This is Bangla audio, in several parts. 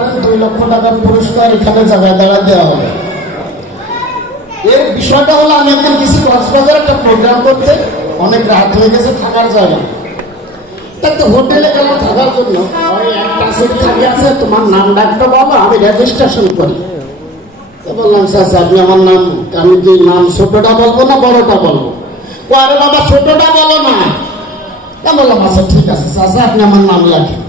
পারেন 2 লক্ষ টাকার পুরস্কার এখানে জায়গায় দাঁড়া দেওয়া হবে। এর বিষয়টা হলো আমি একদিন কিছু কক্সবাজার একটা প্রোগ্রাম করতে, অনেক রাত হয়ে গেছে, থাকার জায়গা একটা হোটেলে গেলাম থাকার জন্য। ওই একটা সিট খালি আছে, তোমার নাম ডাকটা বলো, আমি রেজিস্ট্রেশন করি। বললাম চাচা আপনি আমার নাম, আমি কি নাম ছোটটা বলবো না বড়টা বলবো? ও আরে বাবা ছোটটা বলো না। বললাম আচ্ছা ঠিক আছে চাচা আপনি আমার নাম লেখেন।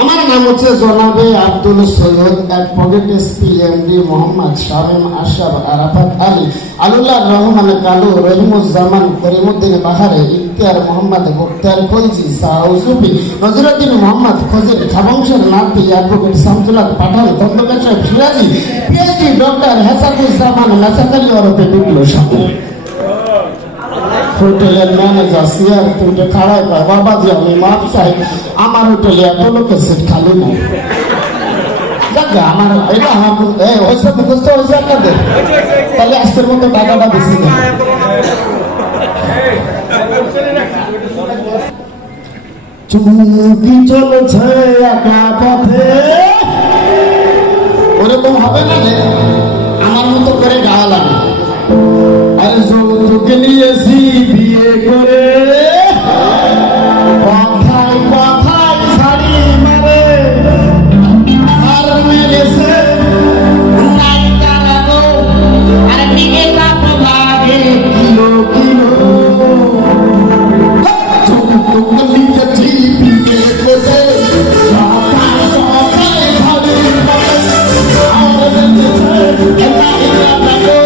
আমার নাম হচ্ছে জনাবে Abdul Syed advocate SP MD Mohammad Shamim Ashraf Arafat Ali Alullah Rahman Kalu Rahimuzzaman Karimuddin বাহারে ইখতিয়ার মোহাম্মদ মুখতার ফৌজি সাউজুবি নজরুদ্দিন মোহাম্মদ ফজিল খাবংশের নাতি অ্যাডভোকেট শামসুল্লাহ পাঠান দণ্ডকাচার ফিরাজি পিএইচডি ডক্টর হেসাবুজ্জামান মেসাকালি ওরফে বিপ্লব সামু। হোটেলের ম্যানেজার সিয়ার তুলে খাড়ায় কয় বাবাজি আমি মাপ চাই, আমার হোটেলে এত লোকের সিট খালি নাই। আমার এটা আমার হয়েছে মুখস্থ হয়েছে আপনাদের, তাহলে আজকের মতো টাকাটা বেশি নেই। চুমকি চলেছে একা পথে, ওরকম হবে না যে আমার মতো করে গাওয়া লাগে। আর যৌতুক নিয়েছি বিয়ে করে, কথায় কথায় ছাড়ি মারে, আর মেরেছে নাই তারাগো, আর দিকে তাপ লাগে কিলো কিলো। যৌতুক নিয়েছি বিয়ে করে, কথায় কথায় ছাড়ি মারে, আর মেরেছে নাই তারাগো,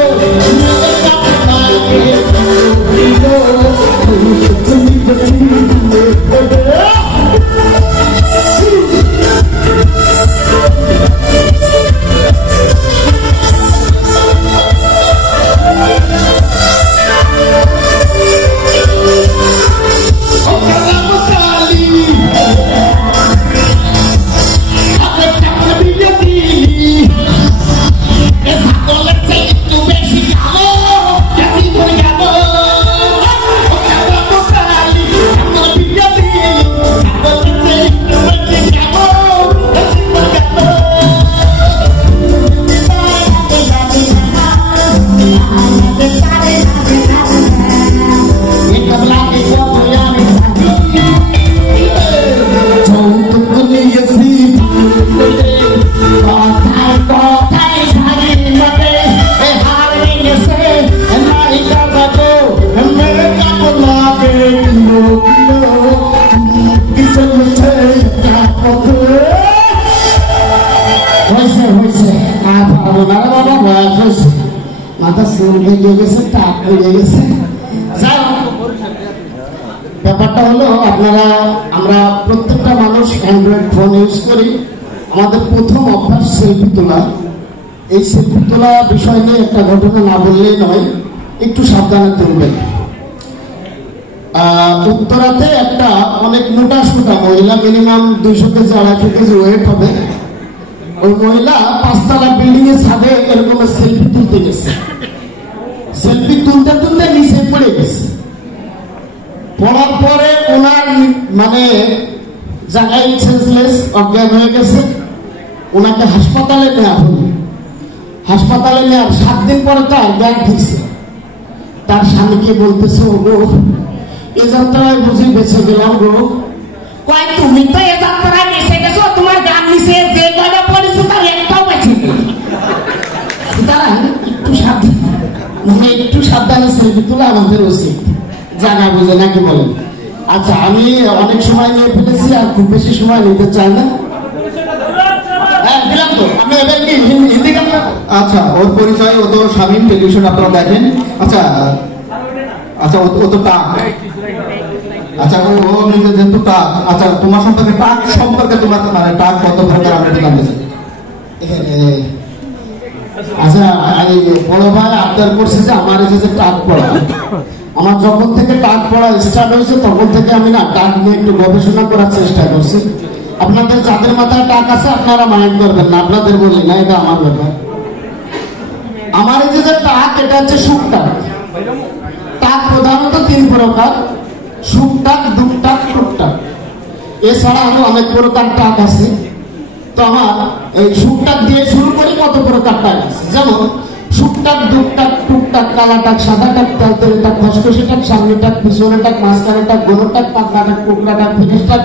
ব্যাপারটা হলো আপনারা আমরা প্রত্যেকটা মানুষ অ্যান্ড্রয়েড ফোন ইউজ করি। আমাদের প্রথম অভ্যাস সেলফি তোলা। এই সেলফি তোলা বিষয় নিয়ে একটা ঘটনা না বললেই নয়, একটু সাবধানে তুলবেন। উত্তরাতে একটা অনেক মোটা সোটা মহিলা, মিনিমাম 200 কেজি 250 কেজি ওয়েট হবে। ওই মহিলা 5তলা বিল্ডিং এর ছাদে এরকম সেলফি তুলতে গেছে। সেলফি তুলতে তুলতে নিচে পড়ে গেছে। পড়ার পরে ওনার মানে জায়গায় সেন্সলেস, অজ্ঞান হয়ে গেছে। ওনাকে হাসপাতালে নেওয়া হল। হাসপাতালে নেওয়ার 7 দিন পরে তার ব্যাগ ফিরছে। তার স্বামীকে বলতেছে ও গো এ যাত্রায় বুঝি বেঁচে গেলাম গো। কয় তুমি তো এ যাত্রায় বেঁচে গেছো, তোমার গান নিচে যে কয়টা পড়েছে তার একটাও বেঁচে গেল। তারা একটু সাবধান, মানে একটু সাবধানে সেলফি তোলা আমাদের উচিত, জানা বুঝে নাকি বলেন? আচ্ছা আমি অনেক সময় নিয়ে ফেলেছি, আর খুব বেশি সময় নিতে চাই না। আমি এবার কি হিন্দি গান? আচ্ছা ওর পরিচয়, ও তো শামীম টেলিভিশন আপনারা দেখেন। আচ্ছা আচ্ছা ও তো টাক। আচ্ছা ও নিজে যেহেতু টাক, আচ্ছা তোমার সম্পর্কে টাক সম্পর্কে তোমার মানে টাক কত প্রকার আমরা একটু জানতে চাই। আচ্ছা বড় ভাই আবদার করছে যে আমার এই যে টাক পড়া, আমার যখন থেকে টাক পড়া স্টার্ট হয়েছে তখন থেকে আমি না টাক নিয়ে একটু গবেষণা করার চেষ্টা করছি। আপনাদের যাদের মাথায় টাক আছে আপনারা মাইন্ড করবেন না, আপনাদের বলি না, এটা আমার ব্যাপার। আমার এই যে টাক, এটা হচ্ছে শুক টাক। টাক প্রধানত 3 প্রকার: শুক টাক, দুক টাক, টুক টাক। এছাড়া আরো অনেক প্রকার টাক আছে। তো আমার এই সুকটাক দিয়ে শুরু করে কত প্রকার টাক আছে, যেমন সুকটাক, দুকটাক, টুকটাক, কালাটাক, সাদাটাক, তেলতেলে টাক, খসখসে টাক, সামনে টাক, পিছনে টাক, মাঝখানে টাক, গোনো টাক, পাতলা টাক, কোকড়া টাক, ফিনিশ টাক,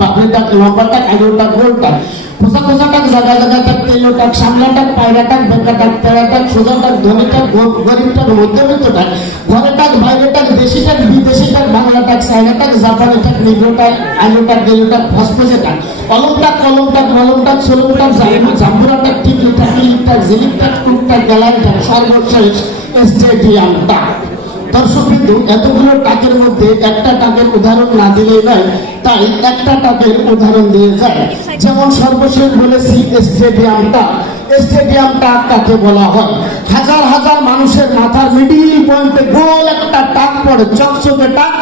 বাবরে টাক, লম্বা টাক, আইরো টাক, গোল টাক, খোসা খোসা টাক, জায়গা জায়গা টাক, তেলো টাক, সামলা টাক, পায়রা টাক, বেকা টাক, তেরা টাক, সোজা টাক, ধনী টাক, গরিব টাক, মধ্যবিত্ত টাক, ঘরে টাক, বাইরে টাক, দেশি টাক, বিদেশি টাক, বাংলা টাক, চাইনা টাক, জাপানি টাক, নিগ্রো টাক, আইরো টাক, গেলো টাক, ফসফসে টাক, কলম টাক, কলম টাক, মলম টাক, সোলম টাক, জাম্বুরা টাক, টিকলি টাক, ইলিক টাক, জিলিক টাক, টুক টাক, গ্যালারি টাক, সর্বশেষ স্টেডিয়াম টাক। দর্শকবৃন্দ, এতগুলো টাকের মধ্যে একটা টাকের উদাহরণ না দিলেই নয়, তাই একটা টাকের উদাহরণ দিয়ে যায়। যেমন সর্বশেষ বলেছি স্টেডিয়াম টাক। স্টেডিয়াম টাক কাকে বলা হয়? হাজার হাজার মানুষের মাথার মিডিল পয়েন্টে গোল একটা টাক পড়ে, চকচকে টাক,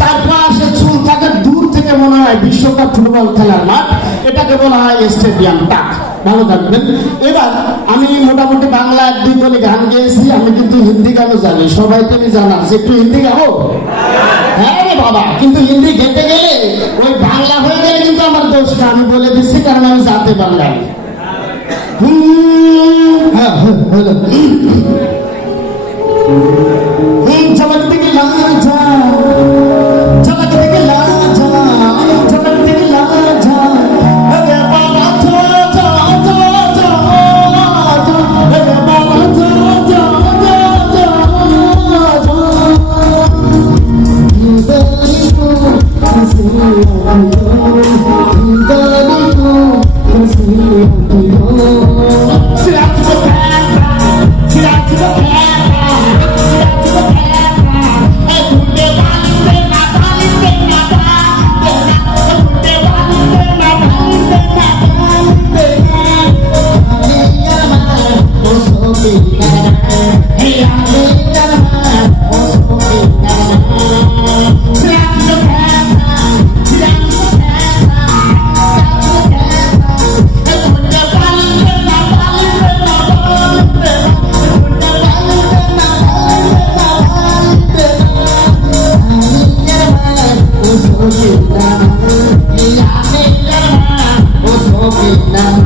চারপাশে চুল থাকে, দূর থেকে মনে হয় বিশ্বকাপ ফুটবল খেলার মাঠ। এটাকে বলা হয় স্টেডিয়াম টাক। ভালো থাকবেন। এবার আমি মোটামুটি বাংলা 1-2 বলে গান গেয়েছি, আমি কিন্তু হিন্দি গানও জানি, সবাই তুমি জানা যে একটু হিন্দি গাও। হ্যাঁ রে বাবা, কিন্তু হিন্দি গেতে গেলে ওই বাংলা হয়ে গেলে কিন্তু আমার দোষ না, আমি বলে দিচ্ছি, কারণ আমি জানতে পারলাম। হ্যাঁ হলো চমক থেকে লাজা, চমক থেকে লাজা, চমক থেকে লাজা, রে বাবা যা যা যা যা, রে বাবা যা যা যা যা যা, ইদারি কো খুশি ইদারি কো খুশি Now